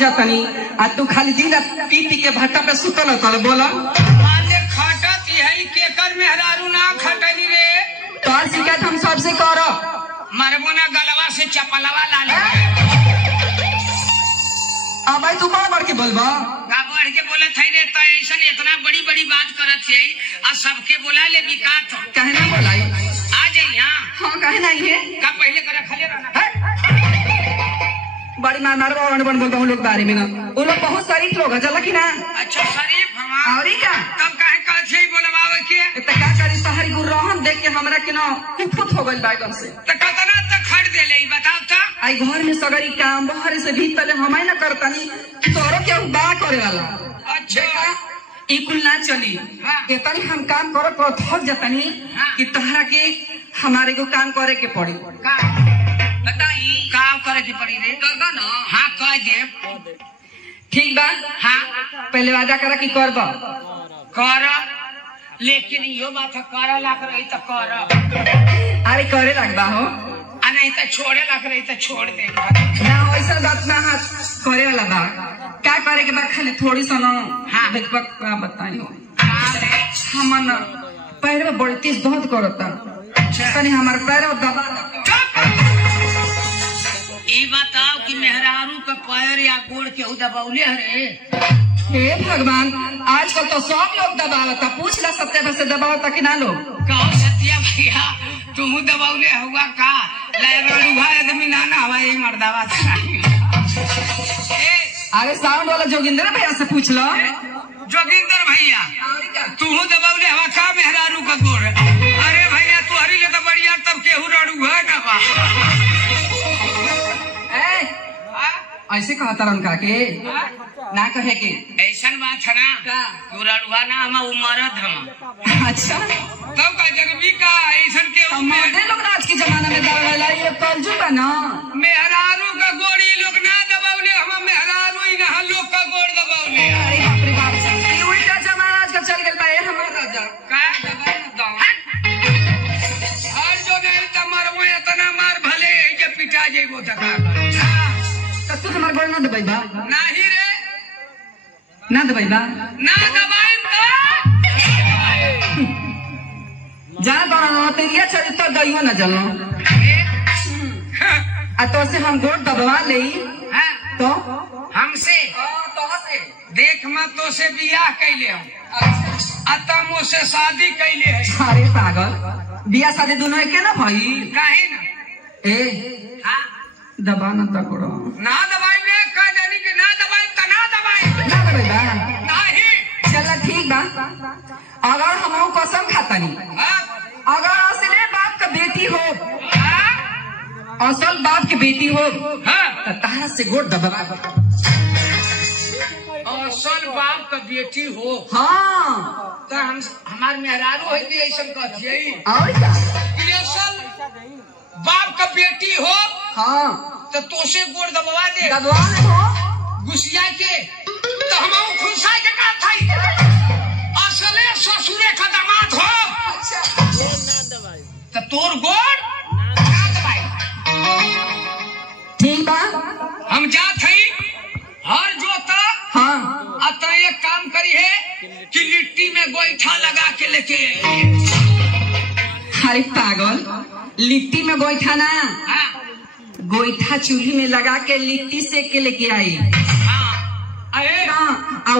जातनी आ तू खाली दिन पी पी के भट्टा पे सुतल तल बोला माने खटत यही केकर मेहरारू ना खटनी रे तोर शिकायत हम सबसे करो मरबो ना गलवा से चपलवा ला ले आ भाई तू बढ़ के बोलबा का बढ़ के बोलत है रे त ऐसन इतना बड़ी बड़ी बात करत है आ सबके बोला ले बिकात काहे ना बोलाई आ जाई हां हां काहे नहीं है का पहले करे खले रहना बड़ी मार बन बोलता हूँ लोग बारे में ना वो लोग बहुत शरीफ लोग है चला की ना अच्छा शरीफ हमार और क्या तब काहे कहत है बोलवावे के त का करी सहारी गुरहन देख के हमरा के ना कुफुत हो गइल बाइकन से त कतना तक खड़ देले ई बताओ त आई घर में सगरी काम बाहर से भीतर हमाई ना करतानी तोरो के बा करे वाला अच्छा ई कुल ना चली केतन हम काम करत और थक जतनी कि तहरा के हमारे को काम करे के पड़ी का बताई काम करे के पड़ी रे करबा ना हां कह दे ठीक बा हां पहले वादा करा कि करबा कर लेकिन यो बात कर लाग रही त कर अरे करे लगबा हो आ नहीं त छोड़े लाग रही त छोड़ दे ना ऐसा बात ना हाथ करे वाला बा क्या करे के बा खाली थोड़ी सा ना हां देखबा का बताइयो हमन पैर में बड़ी तेज दर्द करता तनी हमार पैर में दबा ई बताओ कि मेहरारू का पैर या गोड़ के दबावले रे हे भगवान आजकल तो सब लोग दबावता पूछला सत्य से दबावता कि ना लोग कहो सत्या भैया तुम दबावले हुआ का लड़ुआ आदमी ना ना हवा ये मर्दावा अरे साउंड वाला जोगिंदर भैया से पूछ लो जोगिंदर भैया तू दबावले हवा का मेहरारू का गोड़ अरे भैया तू हरी ले तो बढ़िया तब केहू रड़ुआ ना बा ऐसे कहता रन का के ना कहे के ऐसन बात है ना तू रड़ुआ ना हम उमरत हम अच्छा तब का जनवी का ऐसन के मर्दे लोग आज के जमाना में दबावेला ये कलजू बा ना मेहरारू का गोड़ी लोग ना दबावले हम मेहरारू ही ना लोग का गोड़ दबावले अरे बाप रे बाप ये उल्टा जमाना आज का चल गेल बा ये हमारा राजा का दबाव दो हर जो नहीं त मरबो इतना मार भले के पिटा जेबो तका तू हमार गोड़ ना दबाई बा नहीं रे ना दबाई बा ना दबाई जा बना तेरिया चल तो दइयो ना जलो आ तो से हम गोड़ दबवा लेई तो हमसे देख मैं तो से बियाह कैले हूँ अतमो से शादी कैले है अरे पागल बियाह शादी दोनों एके ना भाई काहे ना ए दबा ना तकड़ो ना दबाई में कह देनी कि ना दबाई त ना दबाई ना दबाई बा नहीं चल ठीक बा अगर हम कसम खातनी अगर असले बाप का बेटी हो असल बाप की बेटी हो तो तारा से गोड़ दबा असल बाप का बेटी हो हाँ तो हम हमार मेहरारू है कि ऐसा कहती और क्या असल बाप का बेटी हो हाँ तो तोसे गोड़ दबवा दे दबवा ले हो गुस्सिया के तो हम खुशा के का थाई असले ससुरे का दामाद हो तो तोर गोड़ ना दबाई ठीक बा हम जात हई हर जोता हाँ अत एक काम करी है कि लिट्टी में गोईठा लगा के लेके अरे पागल लिट्टी में गोईठा ना गोईठा चूल्ही में लगा के लिट्टी सेक के लेके आई